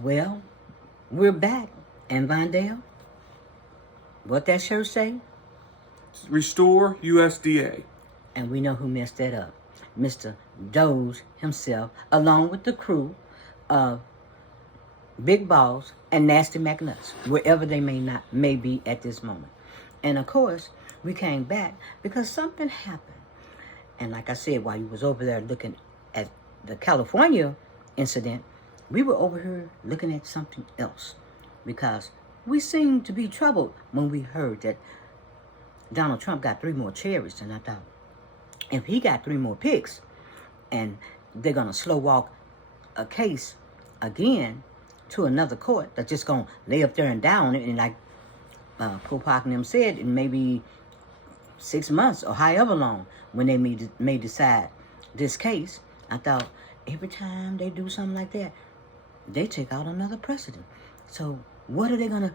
Well, we're back. And Vondale, what that shirt say? Restore USDA. And we know who messed that up. Mr. Doge himself, along with the crew of Big Balls and Nasty McNuts, wherever they may be at this moment. And of course, we came back because something happened. And like I said, while you was over there looking at the California incident, we were over here looking at something else. Because we seemed to be troubled when we heard that Donald Trump got 3 more cherries. And I thought, if he got 3 more picks, and they're going to slow walk a case again to another court that's just going to lay up there and down it, and like Popak and them said, in maybe 6 months or however long when they may decide this case, I thought every time they do something like that, they take out another precedent. So what are they gonna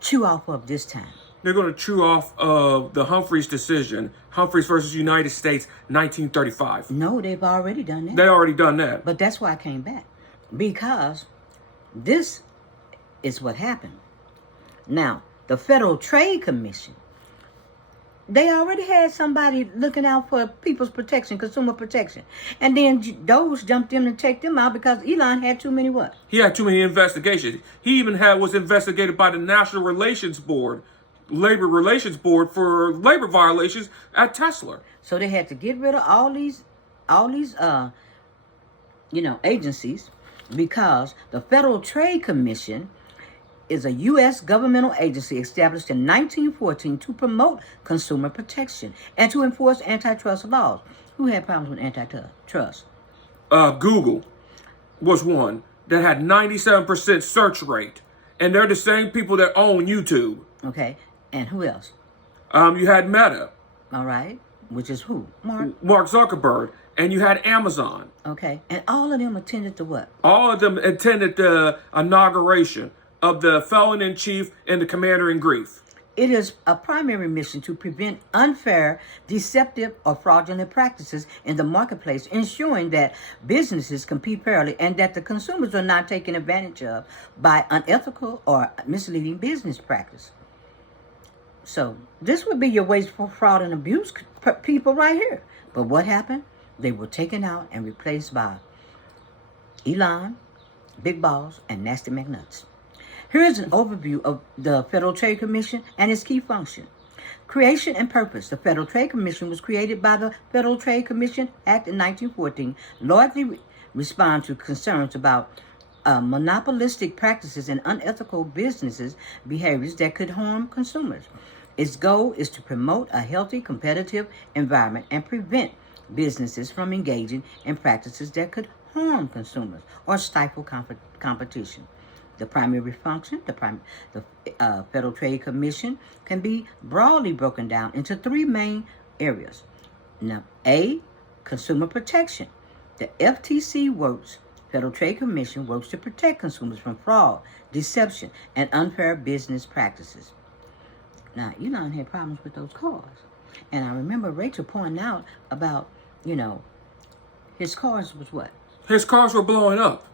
chew off of this time? They're going to chew off of the Humphries decision, Humphries versus United States, 1935. No, they've already done that. They already done that. But that's why I came back, because this is what happened. Now, the Federal Trade Commission, they already had somebody looking out for people's protection, consumer protection. And then Doge jumped in to take them out because Elon had too many what? He had too many investigations. He even was investigated by the National Relations Board, Labor Relations Board, for labor violations at Tesla. So they had to get rid of all these agencies, because the Federal Trade Commission is a U.S. governmental agency established in 1914 to promote consumer protection and to enforce antitrust laws. Who had problems with antitrust? Google was one that had 97% search rate. And they're the same people that own YouTube. Okay. And who else? You had Meta. All right. Which is who? Mark Zuckerberg. And you had Amazon. Okay. And all of them attended to what? All of them attended the inauguration of the felon-in-chief and the commander-in-chief. It is a primary mission to prevent unfair, deceptive, or fraudulent practices in the marketplace, ensuring that businesses compete fairly and that the consumers are not taken advantage of by unethical or misleading business practice. So this would be your wasteful, fraud, and abuse people right here. But what happened? They were taken out and replaced by Elon, Big Balls, and Nasty McNuts. Here is an overview of the Federal Trade Commission and its key function. Creation and purpose. The Federal Trade Commission was created by the Federal Trade Commission Act in 1914, largely respond to concerns about monopolistic practices and unethical businesses behaviors that could harm consumers. Its goal is to promote a healthy, competitive environment and prevent businesses from engaging in practices that could harm consumers or stifle competition. The primary function, the Federal Trade Commission, can be broadly broken down into 3 main areas. Now, A, consumer protection. The FTC Federal Trade Commission works to protect consumers from fraud, deception, and unfair business practices. Now, Elon had problems with those cars. And I remember Rachel pointing out about, his cars was what? His cars were blowing up.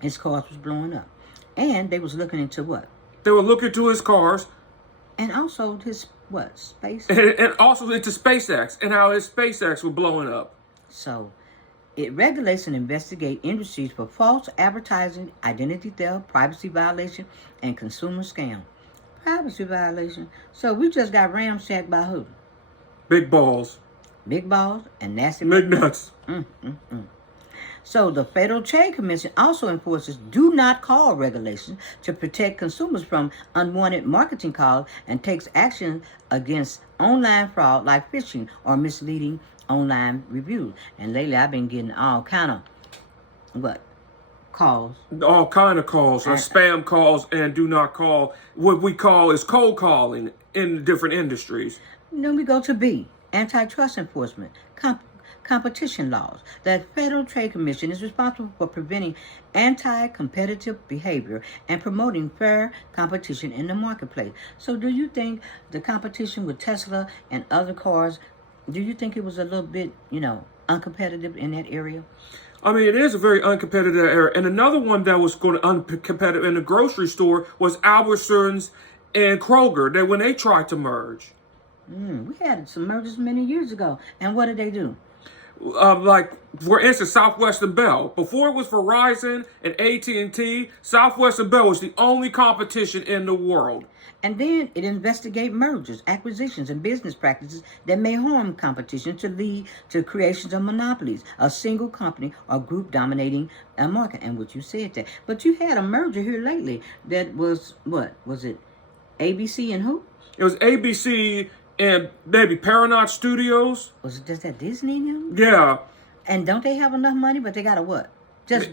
His cars was blowing up. And they was looking into what? They were looking to his cars. And also his, space? And also into SpaceX, and how his SpaceX were blowing up. So, it regulates and investigates industries for false advertising, identity theft, privacy violation, and consumer scam. Privacy violation? So, we just got ramshacked by who? Big Balls. Big Balls and Nasty McNuts. So the Federal Trade Commission also enforces do not call regulations to protect consumers from unwanted marketing calls and takes action against online fraud like phishing or misleading online reviews. And lately I've been getting all kind of calls. All kind of calls, spam calls, and do not call. What we call is cold calling in different industries. Then we go to B, antitrust enforcement. Competition laws. The Federal Trade Commission is responsible for preventing anti-competitive behavior and promoting fair competition in the marketplace. So do you think the competition with Tesla and other cars, do you think it was a little bit, uncompetitive in that area? I mean, it is a very uncompetitive area. And another one that was going to uncompetitive in the grocery store was Albertsons and Kroger. That when they tried to merge, We had some mergers many years ago. And what did they do? like for instance, Southwest and Bell. Before it was Verizon and AT&T, Southwest and Bell was the only competition in the world. And then it investigate mergers, acquisitions, and business practices that may harm competition to lead to creations of monopolies, a single company or group dominating a market. And what you said that. But you had a merger here lately that was, what? Was it ABC and who? It was ABC and maybe Paramount Studios. Was it just that Disney now? Yeah. And don't they have enough money, but they got to what? Just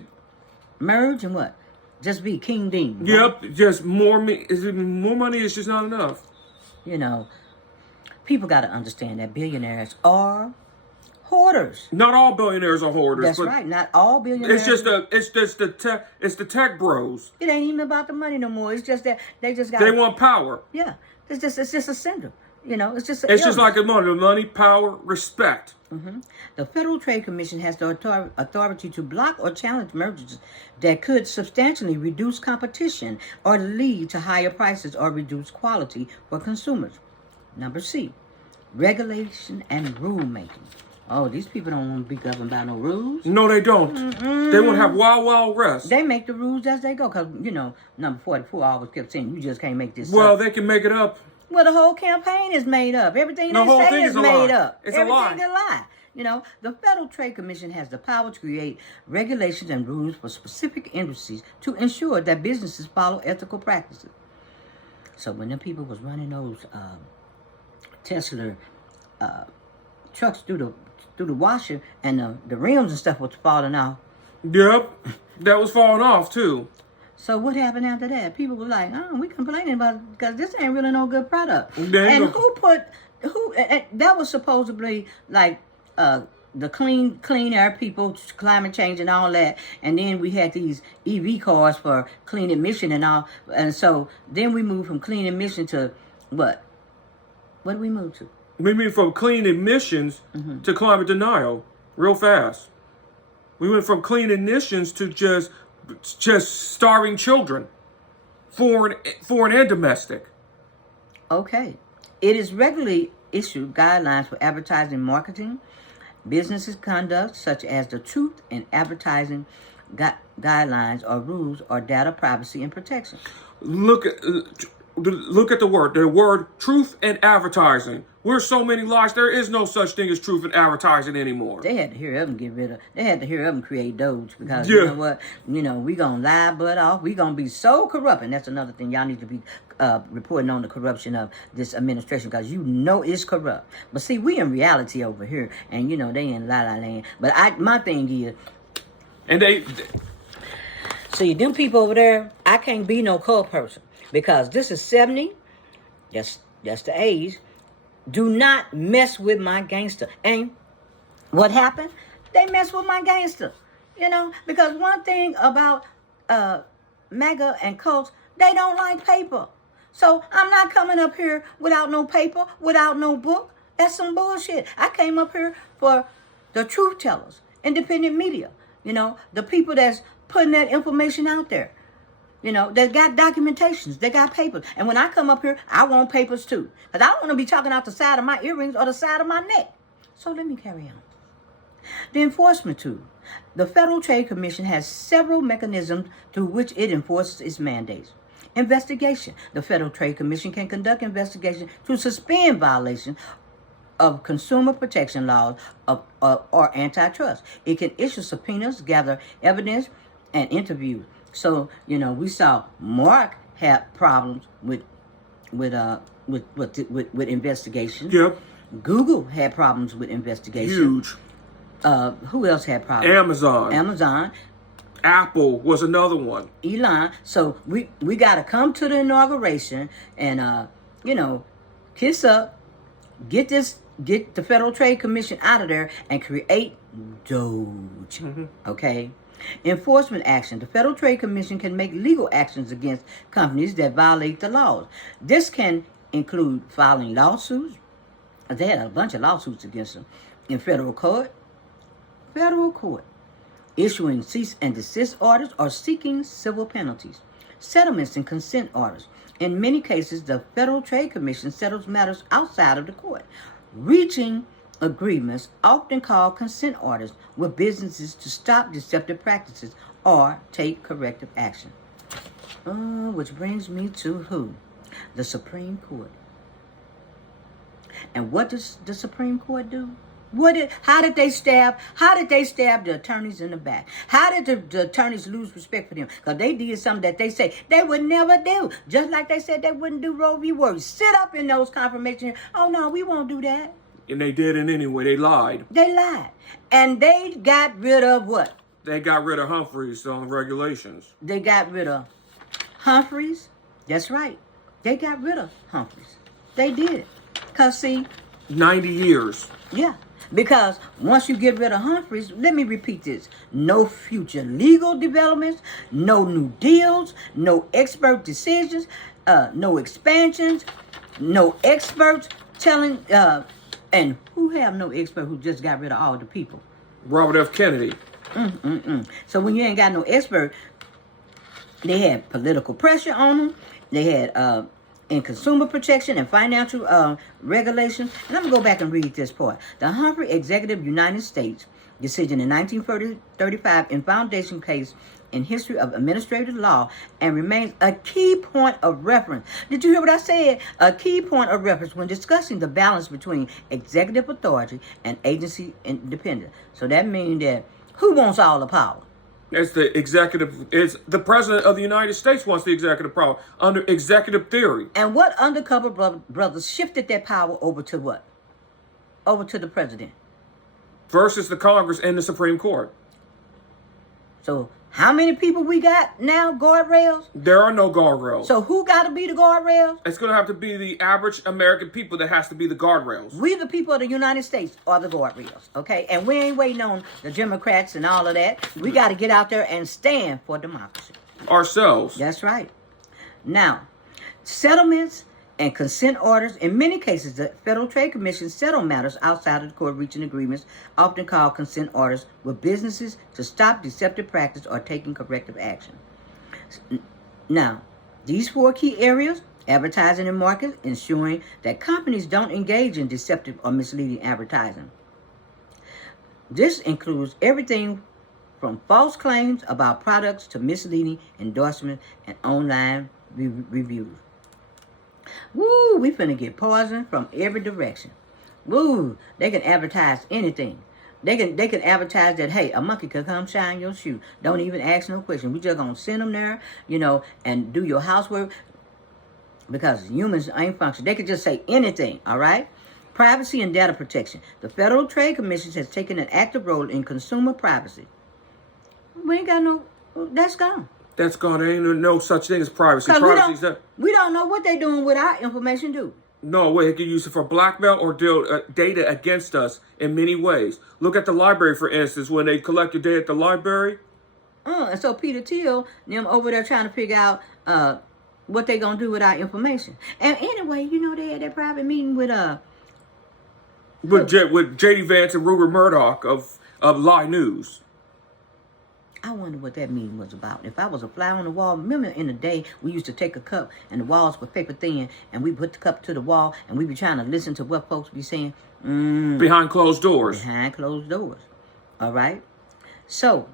merge and what? Just be King Dean. Right? Yep. Just more money is just not enough. You know, people got to understand that billionaires are hoarders. Not all billionaires are hoarders. That's but right. Not all billionaires. It's just the tech bros. It ain't even about the money no more. It's just that they just got. They want power. Yeah. It's just a syndrome. You know, it's just. It's just like the money, power, respect. The Federal Trade Commission has the authority to block or challenge mergers that could substantially reduce competition or lead to higher prices or reduce quality for consumers. Number C, regulation and rulemaking. Oh, these people don't want to be governed by no rules. No, they don't. They want to have wild west. They make the rules as they go. Because, you know, number 44 always kept saying, you just can't make this Well, up. they can make it up. Well, the whole campaign is made up. Everything The they whole say thing is is a made lie. up. It's a Everything lie. a lie. You know, the Federal Trade Commission has the power to create regulations and rules for specific industries to ensure that businesses follow ethical practices. So when the people was running those Tesla trucks through the washer and the rims and stuff was falling off. Yep. That was falling off, too. So what happened after that? People were like, "Oh, we complaining about it because this ain't really no good product." There you And go. that was supposedly like the clean air people, climate change and all that. And then we had these EV cars for clean emission and all. And so then we moved from clean emission to what? What did we move to? We mean from clean emissions to climate denial real fast. We went from clean emissions to just starving children, foreign and domestic. Okay. It is regularly issued guidelines for advertising marketing, businesses conduct, such as the truth in advertising guidelines or rules or data privacy and protection. Look at the word truth in advertising. We're so many lies. There is no such thing as truth in advertising anymore. They had to hear them They had to hear them create Doge because Yeah. you know what? You know, we gonna lie butt off. We gonna be so corrupt, and that's another thing y'all need to be reporting on the corruption of this administration because you know it's corrupt. But see, we in reality over here, and you know they in la la land. But my thing is, And see them people over there. I can't be no cult person because this is 70. That's the age. Do not mess with my gangster. And what happened? They mess with my gangster. You know, because one thing about MAGA and cults, they don't like paper. So I'm not coming up here without no paper, without no book. That's some bullshit. I came up here for the truth tellers, independent media. You know, the people that's putting that information out there. You know, they got documentations. They got papers. And when I come up here, I want papers too. Because I don't want to be talking out the side of my earrings or the side of my neck. So let me carry on. The enforcement tool. The Federal Trade Commission has several mechanisms through which it enforces its mandates. Investigation. The Federal Trade Commission can conduct investigation to suspend violations of consumer protection laws or antitrust. It can issue subpoenas, gather evidence, and interview. So, you know, we saw Mark had problems with investigation. Yep. Google had problems with investigation. Huge. Who else had problems? Amazon. Apple was another one. Elon. So we got to come to the inauguration and, you know, kiss up, get the Federal Trade Commission out of there and create Doge. Okay? Enforcement action. The Federal Trade Commission can make legal actions against companies that violate the laws. This can include filing lawsuits. They had a bunch of lawsuits against them in federal court. issuing cease and desist orders, or seeking civil penalties. Settlements and consent orders. In many cases, the Federal Trade Commission settles matters outside of the court, reaching agreements, often called consent orders, with businesses to stop deceptive practices or take corrective action. Which brings me to who? The Supreme Court. And what does the Supreme Court do? How did they stab the attorneys in the back? How did the attorneys lose respect for them? Because they did something that they say they would never do. Just like they said they wouldn't do Roe v. Wade. Sit up in those confirmations. Oh, no, we won't do that. And they did it anyway. They lied. They lied. And they got rid of what? They got rid of Humphries on regulations. They got rid of Humphries. That's right. They got rid of Humphries. They did. Because, see. 90 years. Yeah. Because once you get rid of Humphries, let me repeat this. No future legal developments, no new deals, no expert decisions, no expansions, no experts telling, and who have no expert who just got rid of all the people? Robert F. Kennedy. So when you ain't got no expert, they had political pressure on them. They had in consumer protection and financial regulations. And I'm going to go back and read this part. The Humphries Executive United States decision in 1935 in foundation case in history of administrative law and remains a key point of reference. Did you hear what I said? A key point of reference when discussing the balance between executive authority and agency independence. So that means that who wants all the power? It's the executive. It's the president of the United States wants the executive power under executive theory. And what undercover brothers shifted that power over to what? Over to the president. Versus the Congress and the Supreme Court. So how many people we got now, guardrails? There are no guardrails. So who got to be the guardrails? It's going to have to be the average American people that has to be the guardrails. We, the people of the United States, are the guardrails, okay? And we ain't waiting on the Democrats and all of that. We got to get out there and stand for democracy. Ourselves. That's right. Now, settlements and consent orders. In many cases, the Federal Trade Commission settle matters outside of the court, reaching agreements, often called consent orders, with businesses to stop deceptive practice or taking corrective action. Now, these four key areas: advertising and marketing, ensuring that companies don't engage in deceptive or misleading advertising. This includes everything from false claims about products to misleading endorsements and online reviews. Woo, we finna get poison from every direction. Woo, they can advertise anything. They can advertise that, hey, a monkey could come shine your shoe. Don't even ask no question. We just gonna send them there, and do your housework, because humans ain't functional. They could just say anything, all right? Privacy and data protection. The Federal Trade Commission has taken an active role in consumer privacy. We ain't got no, that's gone. That's gone. There ain't no such thing as privacy. We don't know what they're doing with our information, do we? No way. They can use it for blackmail or data against us in many ways. Look at the library, for instance, when they collect your data at the library. And so Peter Thiel, them over there trying to figure out what they gonna do with our information. And anyway, they had that private meeting with J.D. Vance and Rupert Murdoch of Lie News. I wonder what that meeting was about. If I was a fly on the wall, remember in the day we used to take a cup and the walls were paper thin, and we put the cup to the wall and we be trying to listen to what folks be saying. Behind closed doors. Behind closed doors. All right. So,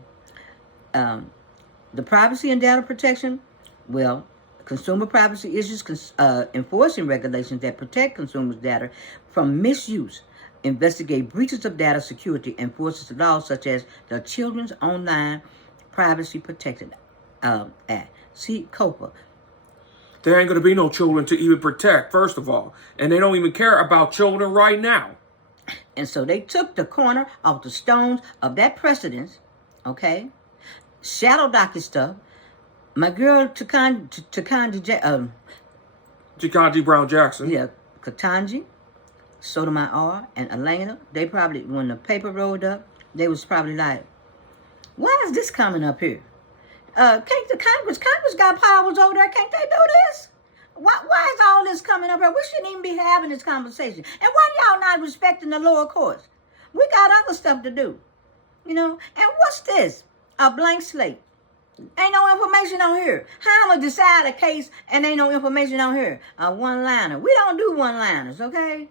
the privacy and data protection. Well, consumer privacy issues, enforcing regulations that protect consumers' data from misuse. Investigate breaches of data security, enforces laws such as the Children's Online Privacy Protection Act. See, COPA. There ain't going to be no children to even protect, first of all. And they don't even care about children right now. And so they took the corner off the stones of that precedence, okay? Shadow docket stuff. My girl, Ketanji Brown Jackson. Yeah, Ketanji, Sotomayor, and Elena, they probably, when the paper rolled up, they was probably like, why is this coming up here? Can't the Congress got powers over there, can't they do this? Why is all this coming up here? We shouldn't even be having this conversation. And why y'all not respecting the lower courts? We got other stuff to do, And what's this? A blank slate. Ain't no information on here. How am I gonna decide a case and ain't no information on here? A one-liner. We don't do one-liners, okay?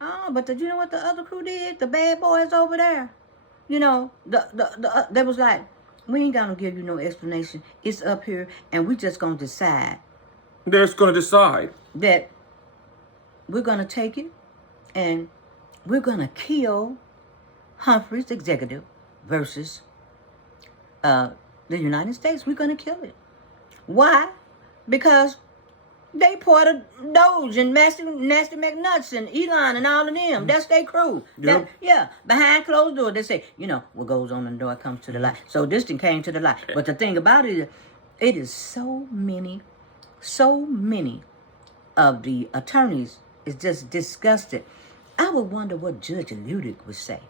But you know what the other crew did? The bad boys over there. You know, they was like, we ain't gonna give you no explanation. It's up here, and we just gonna decide. They're just gonna decide that we're gonna take it, and we're gonna kill Humphries Executive versus the United States. We're gonna kill it. Why? Because they part of Doge and Nasty McNuts and Elon and all of them. That's their crew. Yep. Yeah. Behind closed doors, they say, you know, what goes on in the door comes to the light. So this thing came to the light. But the thing about it is so many of the attorneys is just disgusted. I would wonder what Judge Ludick would say.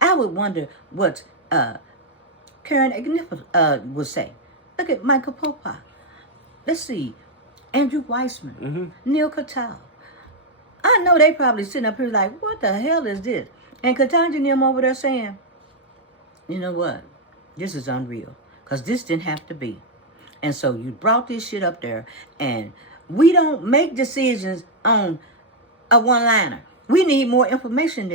I would wonder what Karen Agniff would say. Look at Michael Popa. Let's see. Andrew Weissman. Neil Cattell. I know they probably sitting up here like, what the hell is this? And Katanja and them over there saying, you know what? This is unreal. Because this didn't have to be. And so you brought this shit up there. And we don't make decisions on a one-liner. We need more information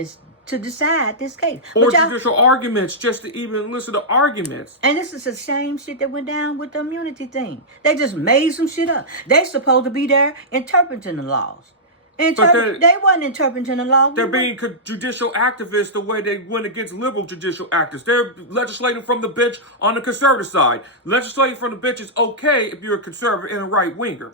to decide this case. Or judicial arguments, just to even listen to arguments. And this is the same shit that went down with the immunity thing. They just made some shit up. They supposed to be there interpreting the laws. They wasn't interpreting the law. They're being judicial activists the way they went against liberal judicial activists. They're legislating from the bench on the conservative side. Legislating from the bench is okay if you're a conservative and a right-winger.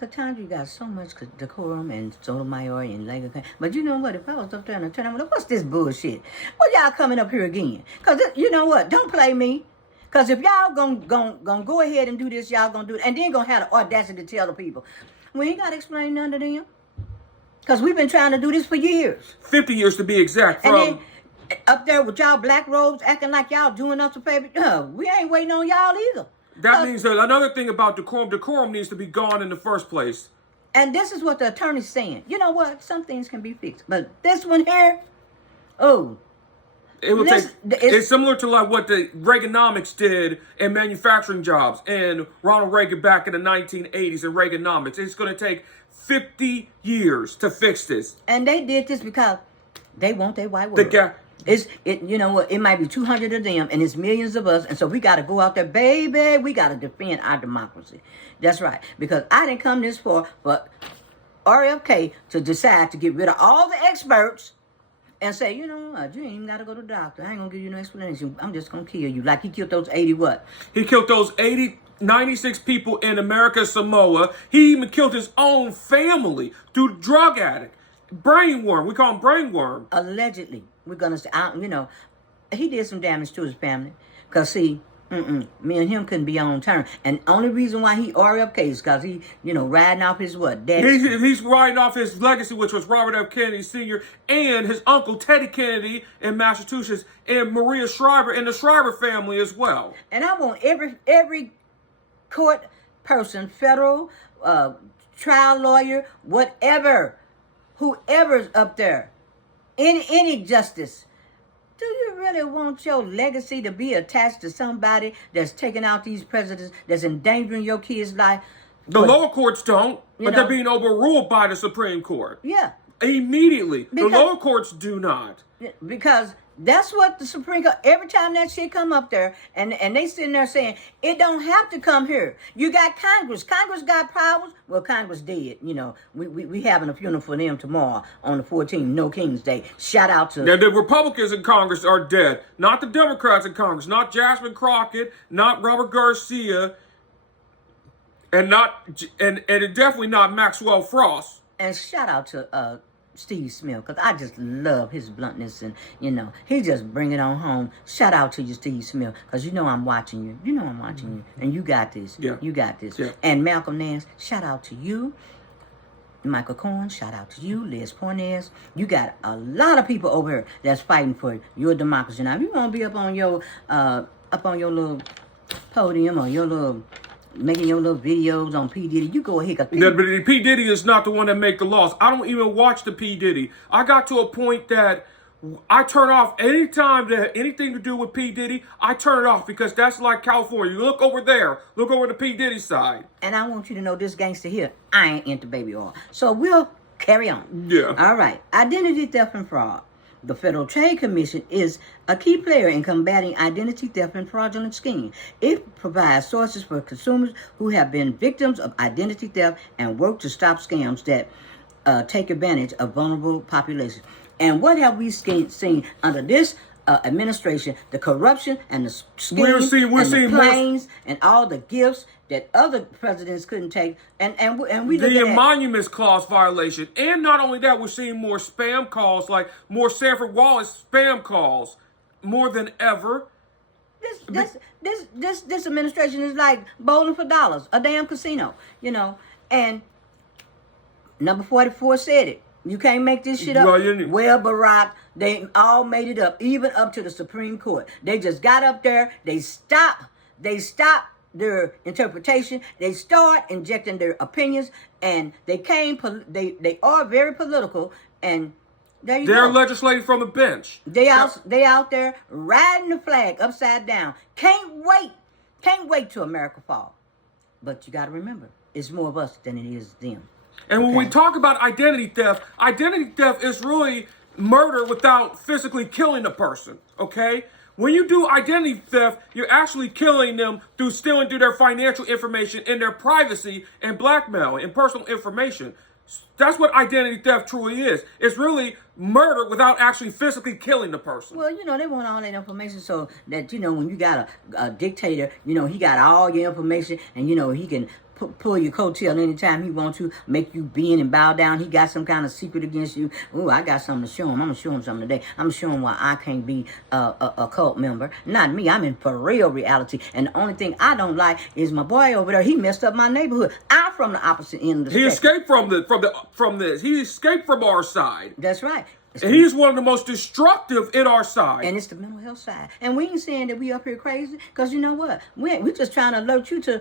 Katandra got so much decorum and Sotomayor and Lager. But you know what? If I was up there and turn, I'm like, what's this bullshit? What y'all coming up here again? Because you know what? Don't play me. Because if y'all gonna go ahead and do this, y'all gonna do it. And then gonna have the audacity to tell the people, we ain't got to explain none to them. Because we've been trying to do this for years. 50 years to be exact. And then up there with y'all black robes acting like y'all doing us a favor. We ain't waiting on y'all either. That means that another thing about decorum needs to be gone in the first place. And this is what the attorney's saying. You know what? Some things can be fixed. But this one here, it's similar to like what the Reaganomics did in manufacturing jobs and Ronald Reagan back in the 1980s in Reaganomics. It's going to take 50 years to fix this. And they did this because they want their white world. You know what? It might be 200 of them, and it's millions of us, and so we got to go out there, baby. We got to defend our democracy. That's right, because I didn't come this far for RFK to decide to get rid of all the experts and say, you know what? You ain't even got to go to the doctor. I ain't gonna give you no explanation. I'm just gonna kill you, like he killed those 80 what? He killed those 96 people in America, Samoa. He even killed his own family through drug addict. Brainworm. We call him brainworm. Allegedly. We're going to say, you know, he did some damage to his family. Because, see, me and him couldn't be on terms. And only reason why he RFK is because he, you know, riding off his what? He's riding off his legacy, which was Robert F. Kennedy Sr. and his uncle Teddy Kennedy in Massachusetts and Maria Shriver and the Shriver family as well. And I want every court person, federal, trial lawyer, whatever, whoever's up there, any justice, do you really want your legacy to be attached to somebody that's taking out these presidents, that's endangering your kid's life? The lower courts don't, but they're being overruled by the Supreme Court. Yeah. Immediately. The lower courts do not. Because that's what the Supreme Court, every time that shit come up there, and they sitting there saying, it don't have to come here. You got Congress. Congress got powers. Well, Congress did. You know, we having a funeral for them tomorrow on the 14th, No King's Day. Shout out to... Now, the Republicans in Congress are dead. Not the Democrats in Congress. Not Jasmine Crockett. Not Robert Garcia. And definitely not Maxwell Frost. And shout out to... Steve Smith, because I just love his bluntness, and you know he just bring it on home. Shout out to you, Steve Smith, because you know I'm watching you. You know I'm watching you, and you got this. Yeah. You got this. Yeah. And Malcolm Nance, shout out to you. Michael Cohen, shout out to you. Liz Pornes, you got a lot of people over here that's fighting for your democracy. Now, if you want to be up on your little podium or your little making your little videos on P. Diddy, you go ahead. But P. Diddy is not the one that make the laws. I don't even watch the P. Diddy. I got to a point that I turn off anytime that anything to do with P. Diddy, I turn it off because that's like California. You look over there, look over the P. Diddy side. And I want you to know this gangster here, I ain't into baby oil. So we'll carry on. Yeah. All right. Identity theft and fraud. The Federal Trade Commission is a key player in combating identity theft and fraudulent schemes. It provides sources for consumers who have been victims of identity theft and work to stop scams that take advantage of vulnerable populations. And what have we seen under this administration? The corruption and the schemes the planes and all the gifts that other presidents couldn't take. And we look at the emoluments clause violation. And not only that, we're seeing more spam calls, like more Sanford Wallace spam calls, more than ever. This administration is like bowling for dollars, a damn casino, you know. And number 44 said it. You can't make this shit up. Well, Barack, they all made it up, even up to the Supreme Court. They just got up there. They stopped their interpretation. They start injecting their opinions, and they are very political. And there you go. They're legislating from the bench. They out there riding the flag upside down. Can't wait till America fall. But you got to remember, it's more of us than it is them. And when we talk about identity theft is really murder without physically killing a person, okay? When you do identity theft, you're actually killing them through stealing through their financial information and their privacy and blackmail and personal information. That's what identity theft truly is. It's really murder without actually physically killing the person. Well, you know, they want all that information so that, you know, when you got a dictator, you know, he got all your information and, you know, he can pull your coattail anytime he wants to, make you bend and bow down. He got some kind of secret against you. Ooh, I got something to show him. I'm going to show him something today. I'm going to show him why I can't be a cult member. Not me. I'm in for real reality. And the only thing I don't like is my boy over there. He messed up my neighborhood. I'm from the opposite end of the He spectrum. escaped from this. He escaped from our side. That's right. And he's one of the most destructive in our side. And it's the mental health side. And we ain't saying that we up here crazy, because you know what? We're just trying to alert you to,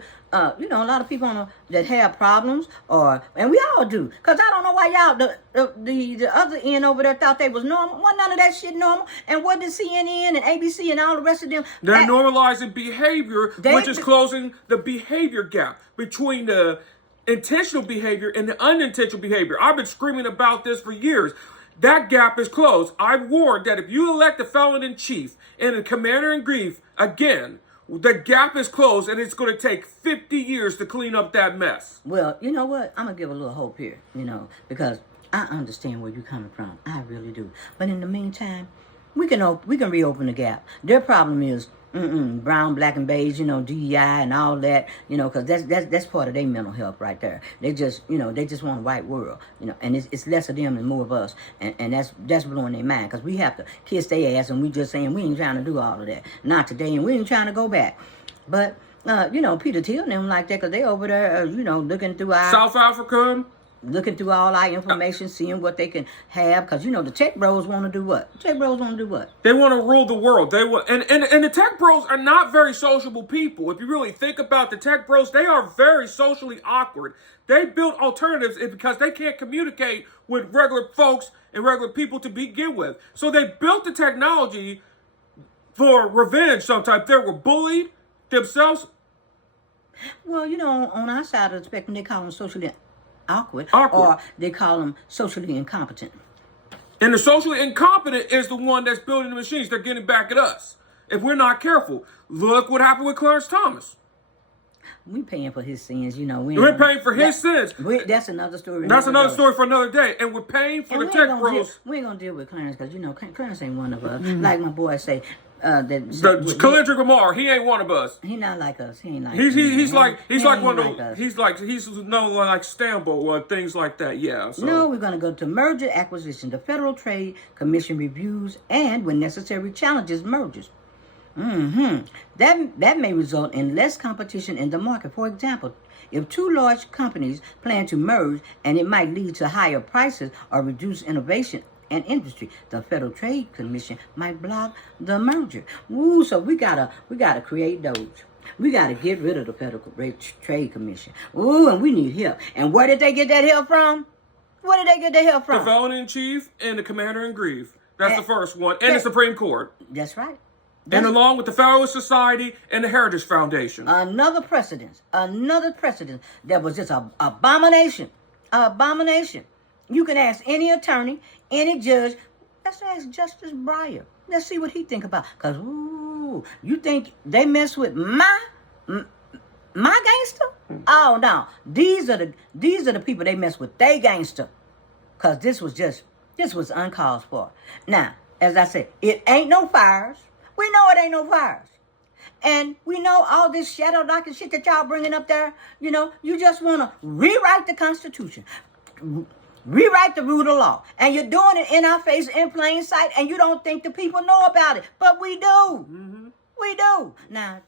you know, a lot of people that have problems, and we all do. Because I don't know why y'all, the other end over there thought they was normal. Wasn't none of that shit normal. And what did CNN and ABC and all the rest of them? They're normalizing behavior, which is closing the behavior gap between the intentional behavior and the unintentional behavior. I've been screaming about this for years. That gap is closed. I warned that if you elect a felon-in-chief and a commander-in-chief again, the gap is closed, and it's going to take 50 years to clean up that mess. Well, you know what? I'm going to give a little hope here, you know, because I understand where you're coming from. I really do. But in the meantime, we can reopen the gap. Their problem is brown, black, and beige, you know, DEI and all that, you know, because that's part of their mental health right there. They just, you know, they just want a white world, you know, and it's less of them and more of us, and that's blowing their mind, because we have to kiss their ass, and we just saying we ain't trying to do all of that, not today, and we ain't trying to go back. But you know, Peter Thiel and them like that, because they over there, you know, looking through our South Africa. Looking through all our information, seeing what they can have, because you know the tech bros want to do what? Tech bros want to do what? They want to rule the world. They want, and the tech bros are not very sociable people. If you really think about the tech bros, they are very socially awkward. They build alternatives because they can't communicate with regular folks and regular people to begin with. So they built the technology for revenge. Sometimes they were bullied themselves. Well, you know, on our side of the spectrum, they call them socially awkward, or they call them socially incompetent. And the socially incompetent is the one that's building the machines. They're getting back at us if we're not careful. Look what happened with Clarence Thomas. We paying for his sins, you know. We're paying for his sins. That's another story. That's another story for another day. And we're paying for the tech bros. We ain't gonna deal with Clarence, because you know Clarence ain't one of us. Like my boy say. Kendrick Lamar, he ain't one of us. He not like us. He ain't like he's like one of those. He's no like Stambo or things like that. Yeah. So. No, we're gonna go to merger acquisition. The Federal Trade Commission reviews and, when necessary, challenges mergers. That may result in less competition in the market. For example, if two large companies plan to merge, and it might lead to higher prices or reduce innovation and industry, the Federal Trade Commission might block the merger. Ooh, so we gotta create Doge. We gotta get rid of the Federal Trade Commission. Ooh, and we need help. And where did they get that help from? Where did they get that help from? The felon-in-chief and the commander-in-chief. That's the first one. And the Supreme Court. That's right. And along with the Federalist Society and the Heritage Foundation. Another precedent that was just an abomination. Abomination. You can ask any attorney, any judge. Let's ask Justice Breyer. Let's see what he think about. Because, you think they mess with my gangster? Oh, no. These are the people they mess with. They gangster. Because this was uncalled for. Now, as I said, it ain't no fires. We know it ain't no fires. And we know all this shadow docking shit that y'all bringing up there. You know, you just want to rewrite the Constitution. Rewrite the rule of law. And you're doing it in our face, in plain sight, and you don't think the people know about it. But we do. Mm-hmm. We do. Now,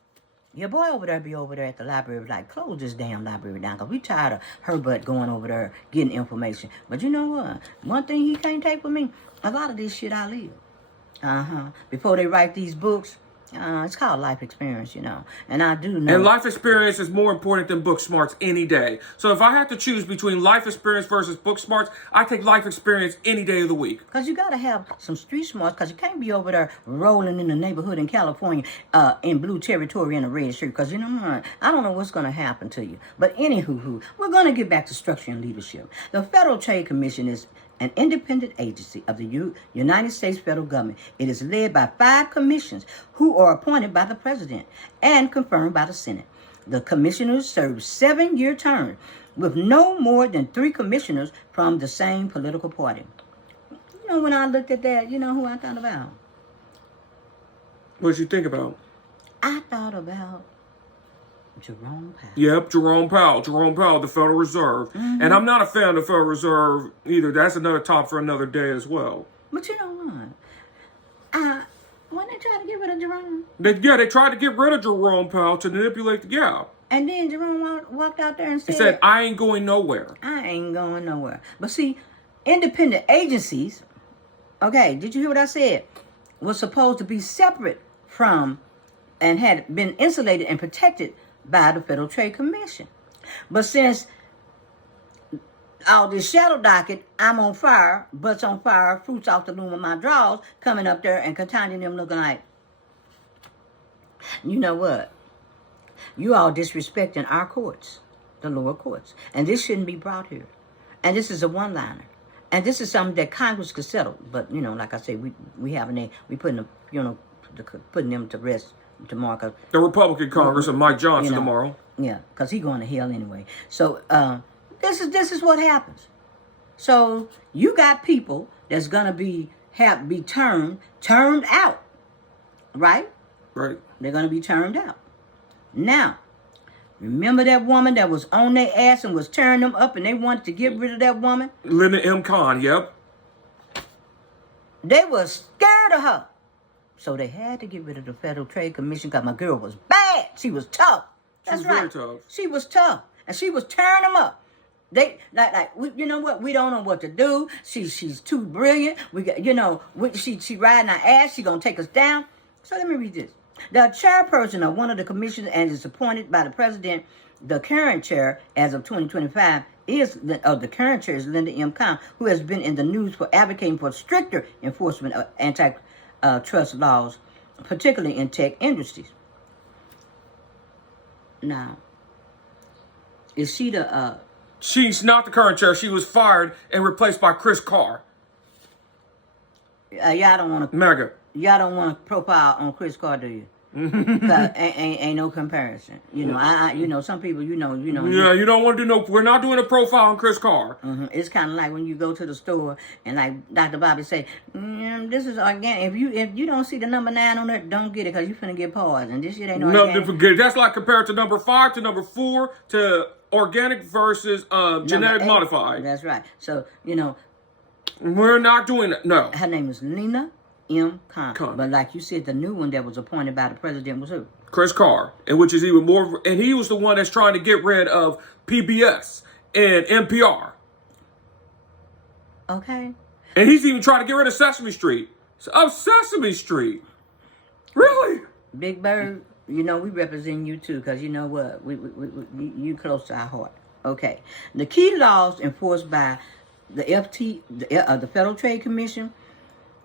your boy over there be over there at the library like, close this damn library down, because we tired of her butt going over there getting information. But you know what? One thing he can't take with me, a lot of this shit I live. Before they write these books, it's called life experience, you know. And I do know. And life experience is more important than book smarts any day. So if I have to choose between life experience versus book smarts, I take life experience any day of the week. Because you got to have some street smarts, because you can't be over there rolling in the neighborhood in California in blue territory in a red shirt. Because, you know what? I don't know what's going to happen to you. But anywho, we're going to get back to structure and leadership. The Federal Trade Commission is an independent agency of the United States federal government. It is led by 5 commissioners who are appointed by the president and confirmed by the Senate. The commissioners serve 7-year terms with no more than 3 commissioners from the same political party. You know, when I looked at that, you know who I thought about? What did you think about? I thought about Jerome Powell. Yep, Jerome Powell, the Federal Reserve. Mm-hmm. And I'm not a fan of the Federal Reserve either. That's another talk for another day as well. But you know what? When they tried to get rid of Jerome. They tried to get rid of Jerome Powell to manipulate And then Jerome walked out there and said, he said, I ain't going nowhere. I ain't going nowhere. But see, independent agencies, okay, did you hear what I said? Was supposed to be separate from and had been insulated and protected by the Federal Trade Commission. But since all this shadow docket, I'm on fire, butts on fire, fruits off the loom of my drawers, coming up there and containing them looking like, you know what? You all disrespecting our courts, the lower courts. And this shouldn't be brought here. And this is a one-liner. And this is something that Congress could settle. But, you know, like I say, we putting them, you know, putting them to rest tomorrow. The Republican Congress of Mike Johnson tomorrow. Yeah, because he's going to hell anyway. So this is what happens. So you got people that's going to be turned out, right? Right. They're going to be turned out. Now, remember that woman that was on their ass and was tearing them up, and they wanted to get rid of that woman? Linda M. Khan, yep. They were scared of her. So they had to get rid of the Federal Trade Commission because my girl was bad. She was tough. That's right. Very tough. She was tough. And she was tearing them up. They you know what? We don't know what to do. She's too brilliant. We got, you know, she riding our ass. She gonna take us down. So let me read this. The chairperson of one of the commissions and is appointed by the president. The current chair, as of 2025, the current chair is Linda M. Khan, who has been in the news for advocating for stricter enforcement of antitrust laws, particularly in tech industries. Now, is she the... She's not the current chair. She was fired and replaced by Chris Carr. Y'all don't want to... Mega. Y'all don't want to profile on Chris Carr, do you? Cause ain't no comparison. You know, I you know, some people, you know. Yeah, you don't want to do no. We're not doing a profile on Chris Carr. Mm-hmm. It's kind of like when you go to the store and like Dr. Bobby say, this is organic. If you don't see the number 9 on it, don't get it because you finna get poisoned. This shit ain't no organic. Forget. That's like compared to number 5 to number 4 to organic versus genetic modified. That's right. So you know, we're not doing that. No. Her name is Lena M. Khan. But like you said, the new one that was appointed by the president was who? Chris Carr, and which is even more, and he was the one that's trying to get rid of PBS and NPR. Okay. And he's even trying to get rid of Sesame Street. Really? Big Bird, you know, we represent you too, because you know what? We you close to our heart. Okay. The key laws enforced by the the Federal Trade Commission,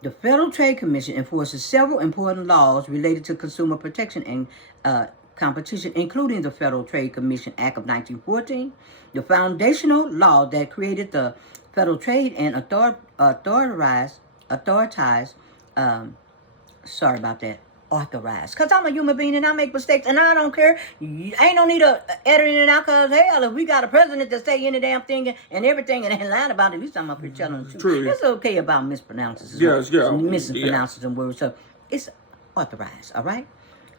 The Federal Trade Commission enforces several important laws related to consumer protection and competition, including the Federal Trade Commission Act of 1914, the foundational law that created the Federal Trade and authorized, because I'm a human being and I make mistakes and I don't care. Ain't no need of editing it out, because hell, if we got a president that say any damn thing and everything and ain't lying about it, at least I'm up here telling the truth. True. It's okay about mispronounces. Yes, yeah. Mispronounces some words. So it's authorized, all right?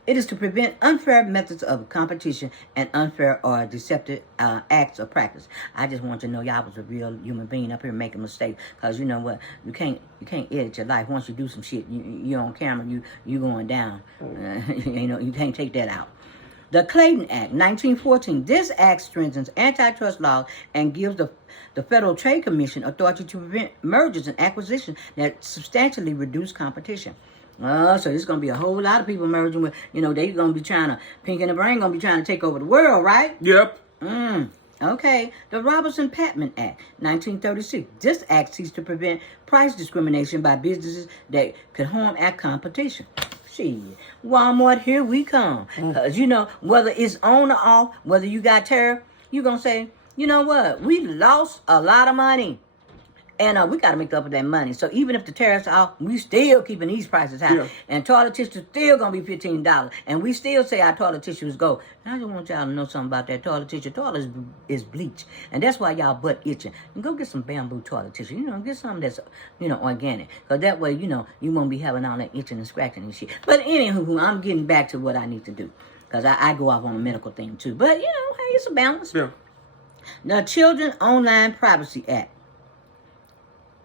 It is to prevent unfair methods of competition and unfair or deceptive acts or practice. I just want you to know y'all was a real human being up here making mistakes. Because you know what? You can't edit your life. Once you do some shit, you're on camera, you going down. You can't take that out. The Clayton Act, 1914. This act strengthens antitrust laws and gives the Federal Trade Commission authority to prevent mergers and acquisitions that substantially reduce competition. So there's going to be a whole lot of people merging with, they're going to be trying to, Pink and the Brain going to be trying to take over the world, right? Yep. Okay. The Robertson-Patman Act, 1936. This act seeks to prevent price discrimination by businesses that could harm our competition. Shit. Walmart, here we come. Because, whether it's on or off, whether you got tariff, you're going to say, you know what? We lost a lot of money. And we got to make up for that money. So even if the tariffs are off, we still keeping these prices high. Yeah. And toilet tissue still going to be $15. And we still say our toilet tissue is gold. And I just want y'all to know something about that toilet tissue. Toilet is bleach. And that's why y'all butt itching. And go get some bamboo toilet tissue. Get something that's, organic. Because that way, you won't be having all that itching and scratching and shit. But anywho, I'm getting back to what I need to do. Because I go off on a medical thing too. But, hey, it's a balance. Yeah. The Children Online Privacy Act.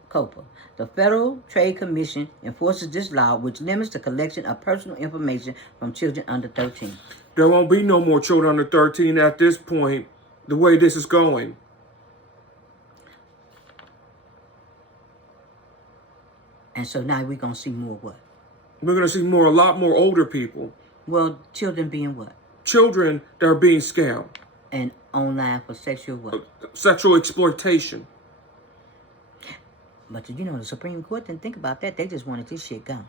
COPA. The Federal Trade Commission enforces this law, which limits the collection of personal information from children under 13. There won't be no more children under 13 at this point, the way this is going. And so now we're going to see more what? We're going to see a lot more older people. Well, children being what? Children that are being scammed. And online for sexual what? Sexual exploitation. But, the Supreme Court didn't think about that. They just wanted this shit gone,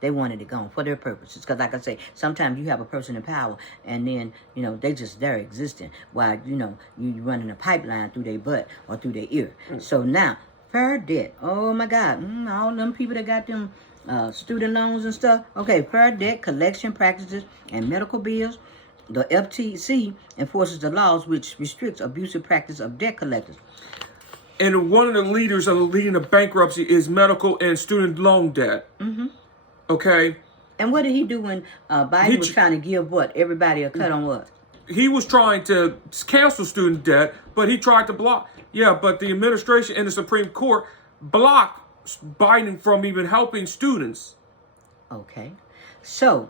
They wanted it gone for their purposes. Because, like I say, sometimes you have a person in power and then, they just there existing while, you running a pipeline through their butt or through their ear. So now, fair debt. Oh, my God. All them people that got them student loans and stuff. Okay, fair debt, collection practices, and medical bills. The FTC enforces the laws which restricts abusive practice of debt collectors. And one of the leaders of leading the bankruptcy is medical and student loan debt. Mm-hmm. Okay? And what did he do when Biden was trying to give what? Everybody a cut on what? He was trying to cancel student debt, but he tried to block. Yeah, but the administration and the Supreme Court blocked Biden from even helping students. Okay. So,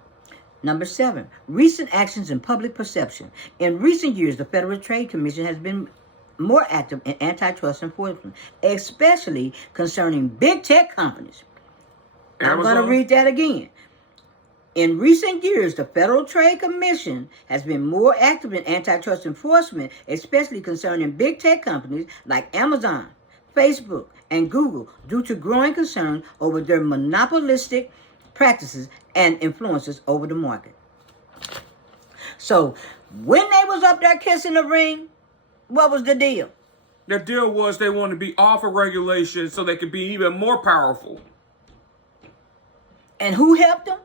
number 7, recent actions in public perception. In recent years, the Federal Trade Commission has been more active in antitrust enforcement, especially concerning big tech companies. I'm going to read that again. In recent years, the Federal Trade Commission has been more active in antitrust enforcement, especially concerning big tech companies like Amazon, Facebook, and Google, due to growing concerns over their monopolistic practices and influences over the market. So, when they was up there kissing the ring, what was the deal? The deal was they wanted to be off of regulation so they could be even more powerful. And who helped them?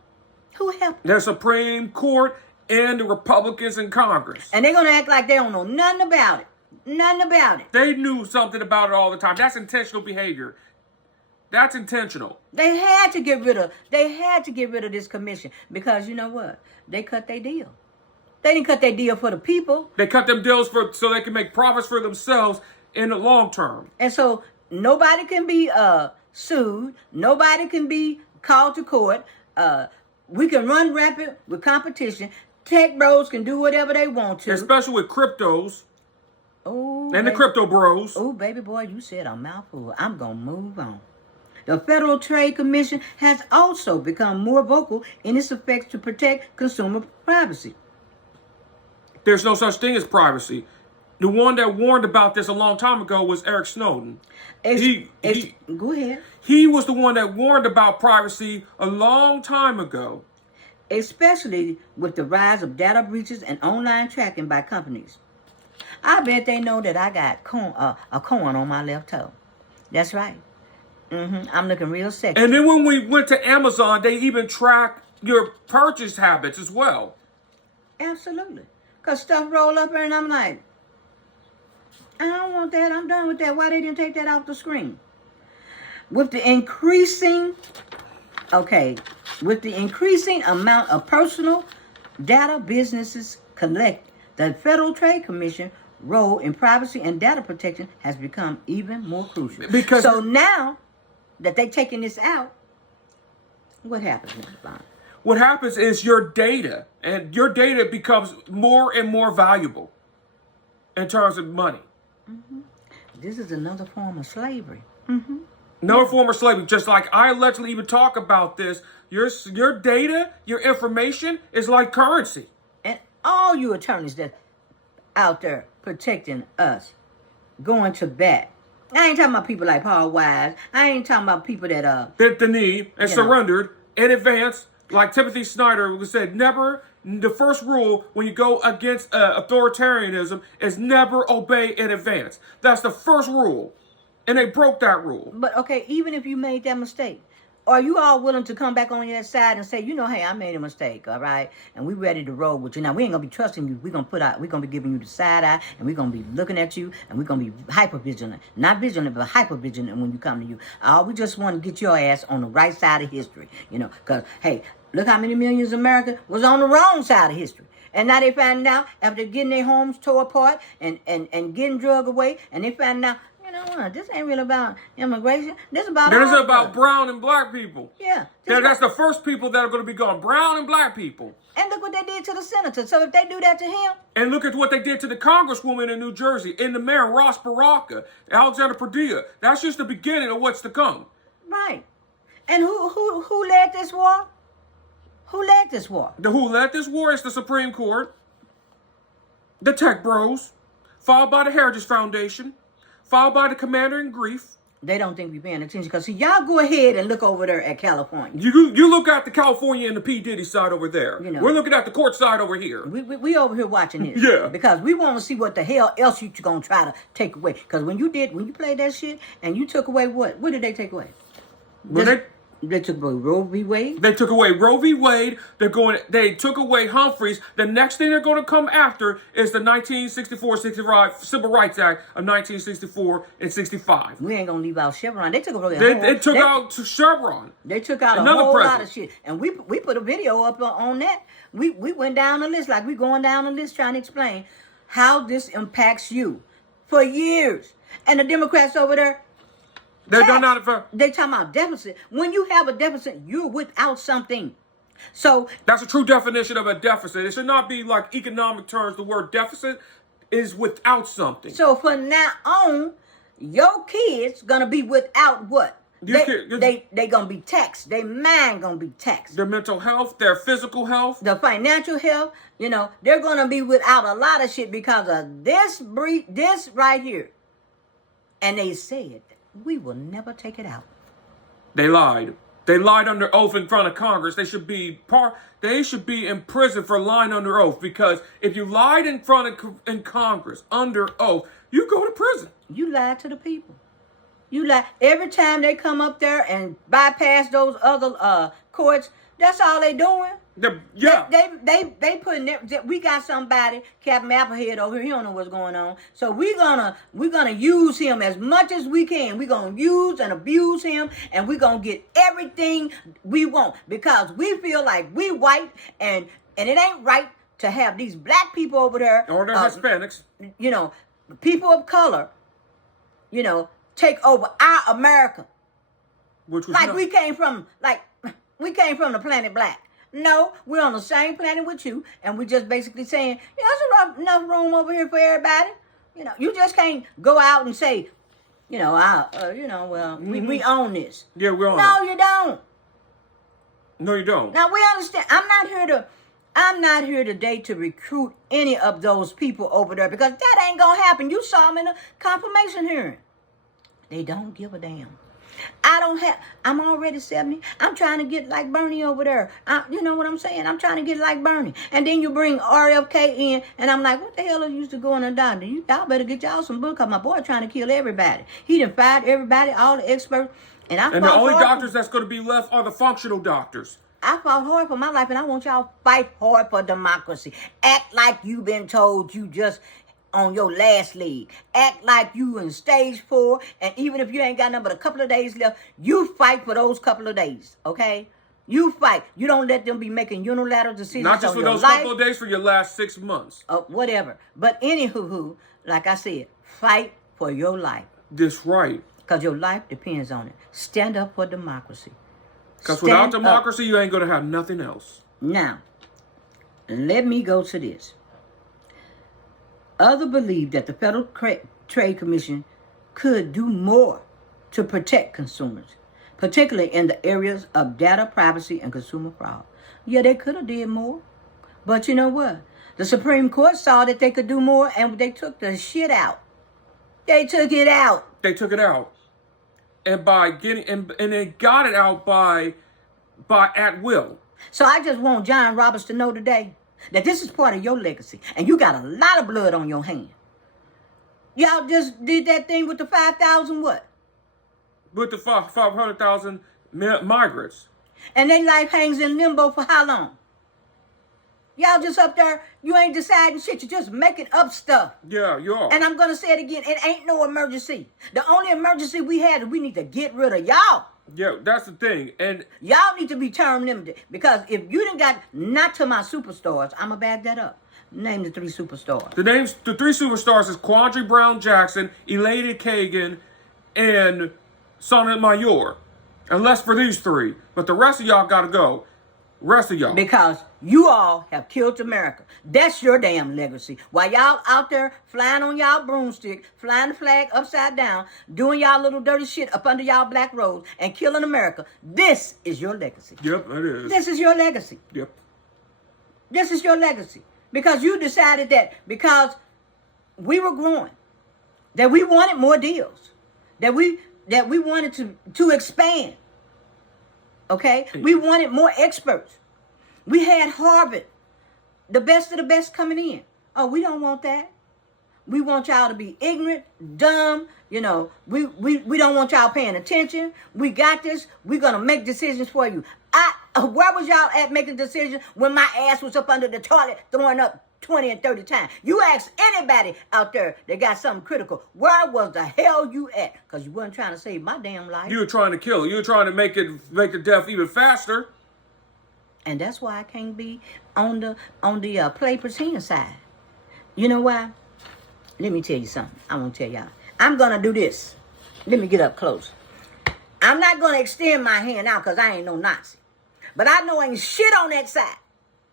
Who helped them? The Supreme Court and the Republicans in Congress. And they're going to act like they don't know nothing about it. Nothing about it. They knew something about it all the time. That's intentional behavior. That's intentional. They had to get rid of this commission because you know what? They cut their deal. They didn't cut their deal for the people. They cut them deals so they can make profits for themselves in the long term. And so nobody can be sued. Nobody can be called to court. We can run rapid with competition. Tech bros can do whatever they want to. Especially with cryptos. Oh, and the crypto bros. Oh, baby boy, you said a mouthful. I'm going to move on. The Federal Trade Commission has also become more vocal in its efforts to protect consumer privacy. There's no such thing as privacy. The one that warned about this a long time ago was Eric Snowden. Go ahead. He was the one that warned about privacy a long time ago. Especially with the rise of data breaches and online tracking by companies. I bet they know that I got a corn on my left toe. That's right. I'm looking real sexy. And then when we went to Amazon, they even track your purchase habits as well. Absolutely. Because stuff roll up there and I'm like, I don't want that. I'm done with that. Why they didn't take that off the screen? With the increasing amount of personal data businesses collect, the Federal Trade Commission role in privacy and data protection has become even more crucial. So now that they're taking this out, what happens, Mr. Bond? What happens is your data becomes more and more valuable in terms of money. This is another form of slavery. No form of slavery. Just like I allegedly even talk about this, your data, your information is like currency. And all you attorneys that out there protecting us, going to bat. I ain't talking about people like Paul Wise. I ain't talking about people that bent the knee and surrendered in advance, like Timothy Snyder said. Never. The first rule when you go against authoritarianism is never obey in advance. That's the first rule. And they broke that rule. But okay, even if you made that mistake, are you all willing to come back on your side and say, hey, I made a mistake, all right? And we ready to roll with you. Now, we ain't going to be trusting you. We're going to be giving you the side eye, and we're going to be looking at you, and we're going to be hyper-vigilant. Not vigilant, but hyper-vigilant when you come to you. We just want to get your ass on the right side of history, because, hey, look how many millions of Americans was on the wrong side of history. And now they find out after getting their homes tore apart and getting drugged away, and they find out, you know what, this ain't really about immigration. This is about brown and black people. Yeah. That's the first people that are going to be gone, brown and black people. And look what they did to the senator. So if they do that to him. And look at what they did to the congresswoman in New Jersey, and the mayor, Ross Baraka, Alexander Padilla. That's just the beginning of what's to come. Right. And who led this war? Who led this war? Who led this war is the Supreme Court, the tech bros, followed by the Heritage Foundation, followed by the commander-in-chief. They don't think we're paying attention because, see, y'all go ahead and look over there at California. You look at the California and the P. Diddy side over there. We're looking at the court side over here. We over here watching this. Yeah. Because we want to see what the hell else you going to try to take away. Because when you played that shit and you took away what? What did they take away? They took away Roe v. Wade. They took away Roe v. Wade. They took away Humphries. The next thing they're going to come after is the 1964-65 Civil Rights Act of 1964 and 65. We ain't going to leave out Chevron. They took away They took out Chevron. They took out a whole lot of shit. And we put a video up on that. We went down the list like we going down the list trying to explain how this impacts you for years. And the Democrats over there, They talking about deficit. When you have a deficit, you're without something. So that's a true definition of a deficit. It should not be like economic terms. The word deficit is without something. So from now on, your kids gonna be without what? They gonna be taxed. Their mind gonna be taxed. Their mental health, their physical health, the financial health. They're gonna be without a lot of shit because of this right here. And they said, we will never take it out. They lied. They lied under oath in front of Congress. They should be in prison for lying under oath, because if you lied in Congress under oath, you go to prison. You lied to the people. You lie every time they come up there and bypass those other courts. That's all they doing. They putting it. We got somebody, Captain Applehead over here. He don't know what's going on. So we're gonna use him as much as we can. We're gonna use and abuse him, and we're gonna get everything we want because we feel like we white, and it ain't right to have these black people over there or the Hispanics. People of color. Take over our America. Which was we came from the planet Black. No, we're on the same planet with you, and we're just basically saying, there's enough room over here for everybody. You just can't go out and say, we own this. Yeah, we own it. No, you don't. No, you don't. Now, we understand. I'm not here to I'm not here today to recruit any of those people over there because that ain't going to happen. You saw them in a confirmation hearing. They don't give a damn. I'm already 70. I'm trying to get like Bernie over there. You know what I'm saying? I'm trying to get like Bernie. And then you bring RFK in, and I'm like, what the hell are you used to going on down? Y'all better get y'all some book, because my boy trying to kill everybody. He done fired everybody, all the experts. And the only doctors that's going to be left are the functional doctors. I fought hard for my life, and I want y'all to fight hard for democracy. Act like you been told you just on your last leg. Act like you in stage 4, and even if you ain't got nothing but a couple of days left, you fight for those couple of days, okay? You fight. You don't let them be making unilateral decisions Not just on for your those life. couple of days, for your last 6 months. Whatever. But anywho, like I said, fight for your life. That's right. Because your life depends on it. Stand up for democracy. Because without democracy, you ain't going to have nothing else. Now, let me go to this. Others believe that the Federal Trade Commission could do more to protect consumers, particularly in the areas of data privacy and consumer fraud. Yeah, they could have did more. But you know what? The Supreme Court saw that they could do more, and they took the shit out. They took it out. They took it out. And by getting and they got it out by at will. So I just want John Roberts to know today that this is part of your legacy, and you got a lot of blood on your hand. Y'all just did that thing with the 5,000 what? With the 500,000 migrants. And their life hangs in limbo for how long? Y'all just up there, you ain't deciding shit, you're just making up stuff. Yeah, you are. And I'm going to say it again, it ain't no emergency. The only emergency we had is we need to get rid of y'all. Yeah, that's the thing. And y'all need to be term limited. Because if you done got, not to my superstars, I'm going to back that up. Name the 3 superstars. The 3 superstars is Quandre Brown Jackson, Elated Kagan, and Sonnet Mayor. Unless for these 3. But the rest of y'all got to go. Rest of y'all. Because you all have killed America. That's your damn legacy. While y'all out there flying on y'all broomstick, flying the flag upside down, doing y'all little dirty shit up under y'all black robes, and killing America, this is your legacy. Yep, it is. This is your legacy. Yep. This is your legacy. Because you decided that because we were growing, that we wanted more deals, that we wanted to expand. Okay? We wanted more experts. We had Harvard, the best of the best coming in. Oh, we don't want that. We want y'all to be ignorant, dumb. You know, we don't want y'all paying attention. We got this. We're going to make decisions for you. Where was y'all at making decisions when my ass was up under the toilet throwing up 20 and 30 times? You ask anybody out there that got something critical, where was the hell you at? Because you weren't trying to save my damn life. You were trying to kill it. You were trying to make the death even faster. And that's why I can't be on the play pretend side. You know why? Let me tell you something. I want to tell y'all. I'm going to do this. Let me get up close. I'm not going to extend my hand out because I ain't no Nazi. But I know ain't shit on that side.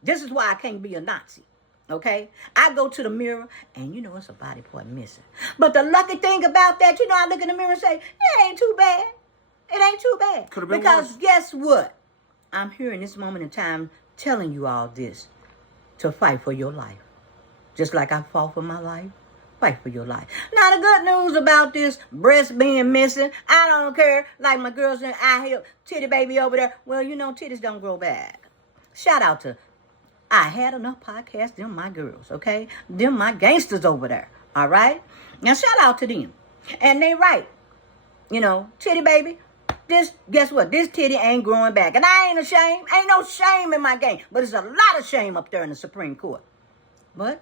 This is why I can't be a Nazi. Okay? I go to the mirror and you know it's a body part missing. But the lucky thing about that, you know, I look in the mirror and say, it ain't too bad. It ain't too bad. Could have been because worse. Guess what? I'm here in this moment in time telling you all this to fight for your life. Just like I fought for my life. Fight for your life. Now, the good news about this breast being missing, I don't care. Like my girls in I help titty baby over there. Well, you know, titties don't grow back. Shout out to I Had Enough Podcasts, them my girls, okay? Them my gangsters over there, all right? Now, shout out to them. And they right. You know, titty baby, this, guess what? This titty ain't growing back. And I ain't ashamed. Ain't no shame in my game. But there's a lot of shame up there in the Supreme Court. But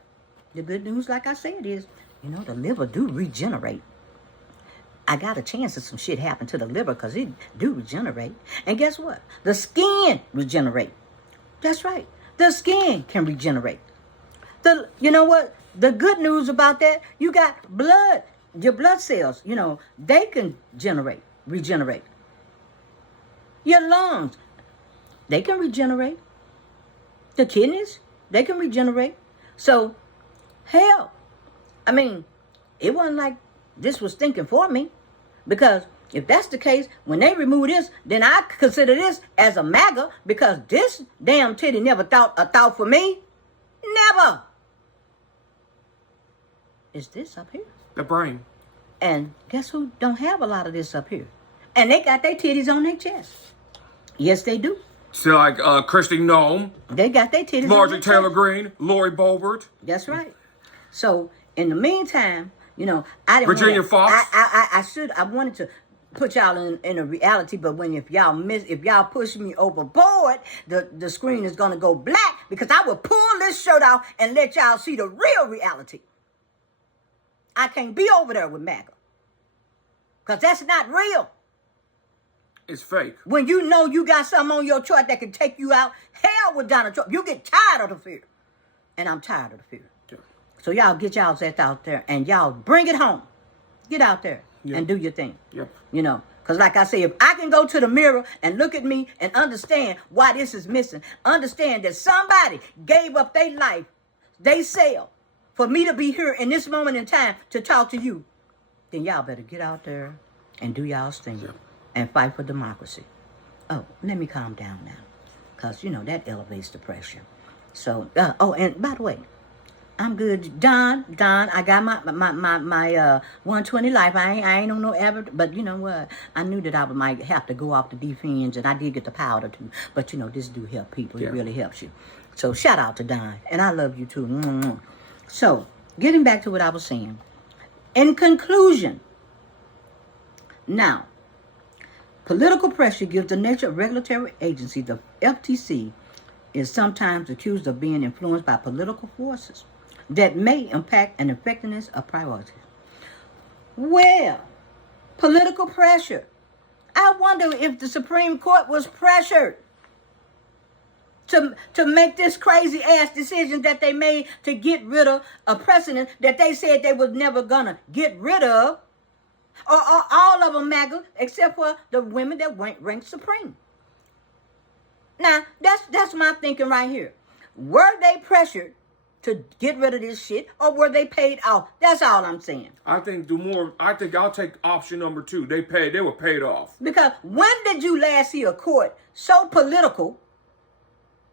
the good news, like I said, is, you know, the liver do regenerate. I got a chance that some shit happened to the liver because it do regenerate. And guess what? The skin regenerate. That's right. The skin can regenerate. You know what? The good news about that, you got blood. Your blood cells, you know, they can regenerate. Your lungs, they can regenerate. The kidneys, they can regenerate. So, hell, I mean, it wasn't like this was thinking for me. Because If that's the case, when they remove this, then I consider this as a MAGA because this damn titty never thought a thought for me. Never. Is this up here? The brain. And guess who don't have a lot of this up here? And they got their titties on their chest. Yes, they do. So like Christy Nome. They got their titties Marjorie on their Taylor chest. Greene. Lori Boebert. That's right. So in the meantime, you know, I didn't Virginia wanna, Fox. I wanted to put y'all in a reality, but if y'all push me overboard, the screen is gonna go black because I will pull this shirt off and let y'all see the real reality. I can't be over there with MAGA. Because that's not real. It's fake. When you know you got something on your chart that can take you out, hell with Donald Trump. You get tired of the fear. And I'm tired of the fear. Yeah. So y'all get y'all's ass out there and y'all bring it home. Get out there Yeah. and do your thing. Yep. You know, because like I say, if I can go to the mirror and look at me and understand why this is missing, understand that somebody gave up their life, they sell, for me to be here in this moment in time to talk to you, then y'all better get out there and do y'all's thing. Yeah. And fight for democracy. Oh, let me calm down now. Because, you know, that elevates the pressure. So, and by the way, I'm good. Don, I got my 120 life. I ain't on no ever, but you know what? I knew that I might have to go off the defense, and I did get the powder too. But, you know, this do help people. Yeah. It really helps you. So, shout out to Don. And I love you too. Mm-hmm. So, getting back to what I was saying. In conclusion, now, political pressure gives the nature of regulatory agency, the FTC, is sometimes accused of being influenced by political forces that may impact an effectiveness of priorities. Well, political pressure. I wonder if the Supreme Court was pressured to make this crazy ass decision that they made to get rid of a precedent that they said they was never gonna get rid of. Or all of them MAGA, except for the women that ranked supreme. Now, that's my thinking right here. Were they pressured to get rid of this shit, or were they paid off? That's all I'm saying. I think I'll take option number 2. They were paid off. Because when did you last see a court so political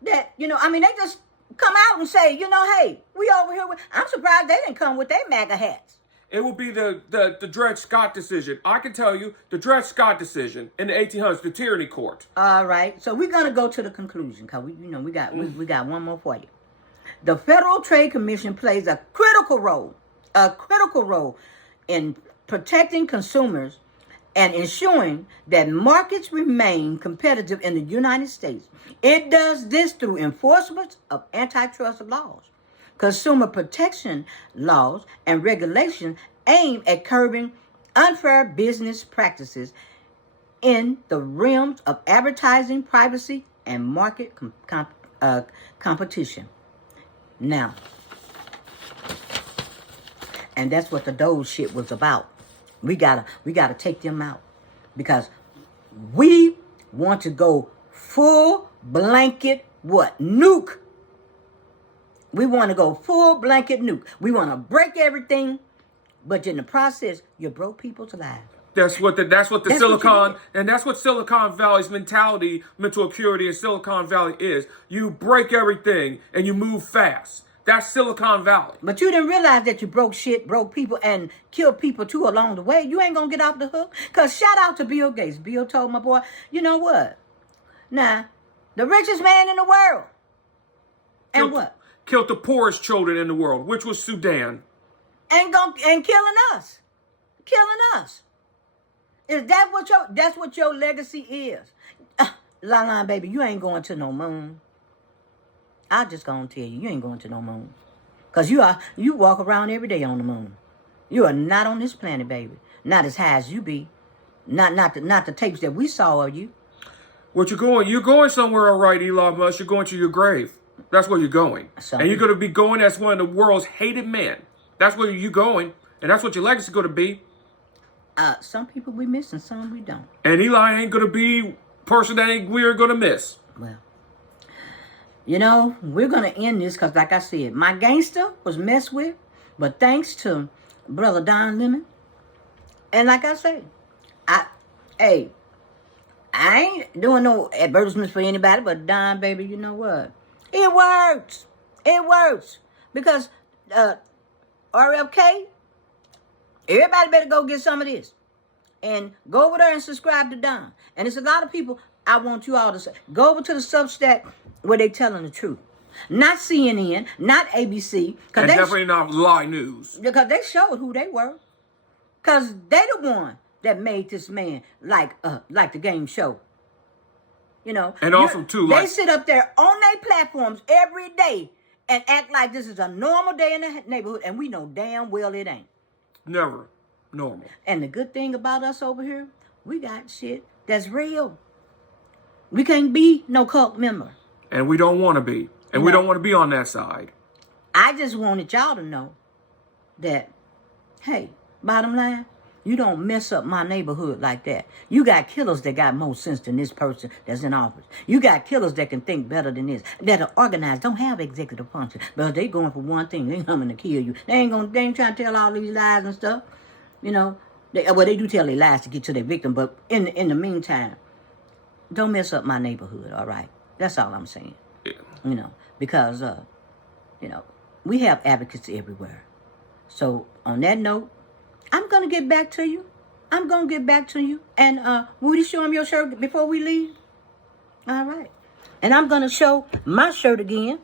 that, you know, I mean, they just come out and say, you know, hey, we over here. I'm surprised they didn't come with their MAGA hats. It will be the Dred Scott decision. I can tell you, the Dred Scott decision in the 1800s, the tyranny court. All right. So we're gonna go to the conclusion because we got one more for you. The Federal Trade Commission plays a critical role in protecting consumers and ensuring that markets remain competitive in the United States. It does this through enforcement of antitrust laws. Consumer protection laws and regulation aim at curbing unfair business practices in the realms of advertising, privacy, and market competition. Now, and that's what the Doge shit was about. We gotta take them out because we want to go full blanket nuke. We want to go full blanket nuke. We want to break everything, but in the process, you broke people's lives. That's what Silicon Valley's mental acuity in Silicon Valley is. You break everything and you move fast. That's Silicon Valley. But you didn't realize that you broke people, and killed people too along the way. You ain't gonna get off the hook. Cause shout out to Bill Gates. Bill told my boy, you know what? Now, the richest man in the world. Killed the poorest children in the world, which was Sudan. And killing us. Is that's what your legacy is? La baby, you ain't going to no moon. I just gonna tell you ain't going to no moon. Cause you walk around every day on the moon. You are not on this planet, baby. Not as high as you be. Not the tapes that we saw of you. What you going? You're going somewhere, all right, Elon Musk. You're going to your grave. That's where you're going. And you're going to be going as one of the world's hated men. That's where you're going. And that's what your legacy is going to be. Some people we miss and some we don't. And Eli ain't going to be person that we're going to miss. Well, you know, we're going to end this because, like I said, my gangster was messed with. But thanks to Brother Don Lemon. And like I say, Hey, I ain't doing no advertisements for anybody, but Don, baby, you know what? It works. It works. Because RFK, everybody better go get some of this. And go over there and subscribe to Don. And it's a lot of people, I want you all to say, go over to the Substack where they telling the truth. Not CNN, not ABC. And definitely not lie news. Because they showed who they were. Because they the one that made this man like the game show. You know. And also, too, they sit up there on their platforms every day and act like this is a normal day in the neighborhood. And we know damn well it ain't. Never normal. And the good thing about us over here, we got shit that's real. We can't be no cult member. And we don't want to be. And we don't want to be on that side. I just wanted y'all to know that, hey, bottom line, you don't mess up my neighborhood like that. You got killers that got more sense than this person that's in office. You got killers that can think better than this, that are organized, don't have executive function, but they going for one thing. They coming to kill you. They ain't trying to tell all these lies and stuff. You know, they do tell their lies to get to their victim, but in the meantime, don't mess up my neighborhood, all right? That's all I'm saying. Yeah. You know, because, you know, we have advocates everywhere. So on that note, I'm going to get back to you. And Woody, show him your shirt before we leave. All right. And I'm going to show my shirt again.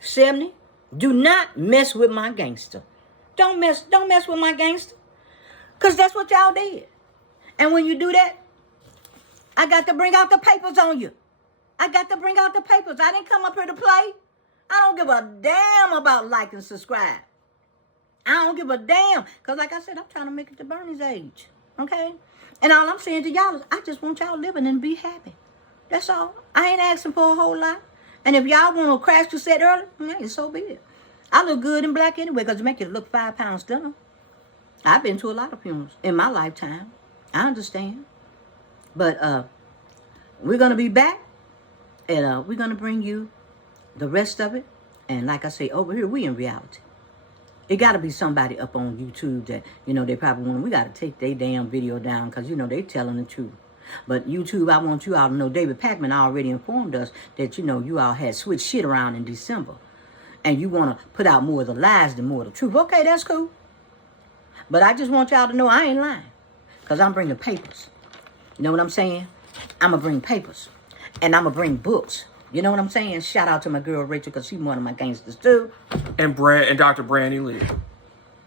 70. Do not mess with my gangster. Don't mess with my gangster. Because that's what y'all did. And when you do that, I got to bring out the papers on you. I didn't come up here to play. I don't give a damn about like and subscribe. I don't give a damn. Because like I said, I'm trying to make it to Bernie's age. Okay? And all I'm saying to y'all is I just want y'all living and be happy. That's all. I ain't asking for a whole lot. And if y'all want to crash the set early, so be it. I look good in black anyway because it make you look 5 pounds thinner. I've been to a lot of funerals in my lifetime. I understand. But we're going to be back. And we're going to bring you the rest of it. And like I say, over here, we in reality. It got to be somebody up on YouTube that, you know, they probably want. We got to take their damn video down because, you know, they telling the truth. But YouTube, I want you all to know, David Packman already informed us that, you know, you all had switched shit around in December. And you want to put out more of the lies than more of the truth. Okay, that's cool. But I just want y'all to know I ain't lying. Because I'm bringing papers. You know what I'm saying? I'm going to bring papers. And I'm going to bring books. You know what I'm saying? Shout out to my girl Rachel because she's one of my gangsters too. And Dr. Brandy Lee.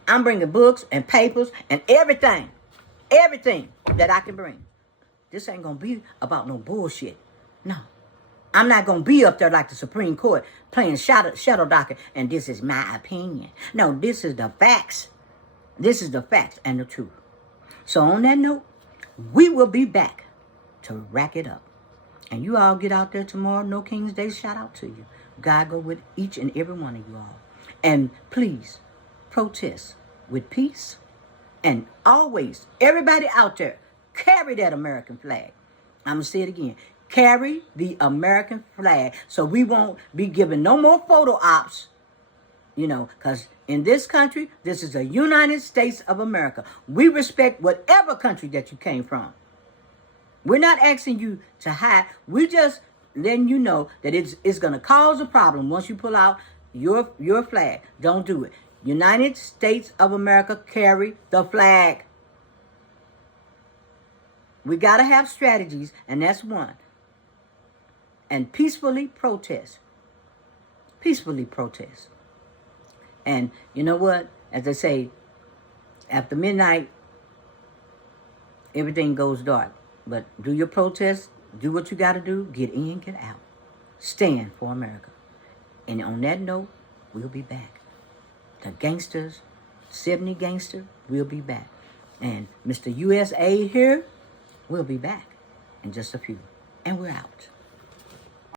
I'm bringing books and papers and everything. Everything that I can bring. This ain't going to be about no bullshit. No. I'm not going to be up there like the Supreme Court playing shadow docket and this is my opinion. No, this is the facts. This is the facts and the truth. So on that note, we will be back to rack it up. And you all get out there tomorrow. No King's Day. Shout out to you. God go with each and every one of you all. And please, protest with peace. And always, everybody out there, carry that American flag. I'm going to say it again. Carry the American flag so we won't be giving no more photo ops. You know, because in this country, this is the United States of America. We respect whatever country that you came from. We're not asking you to hide. We're just letting you know that it's going to cause a problem once you pull out your flag. Don't do it. United States of America, carry the flag. We got to have strategies, and that's one. And peacefully protest. Peacefully protest. And you know what? As they say, after midnight, everything goes dark. But do your protest, do what you got to do, get in, get out. Stand for America. And on that note, we'll be back. The gangsters, 70 gangster, we'll be back. And Mr. USA here, we'll be back in just a few. And we're out.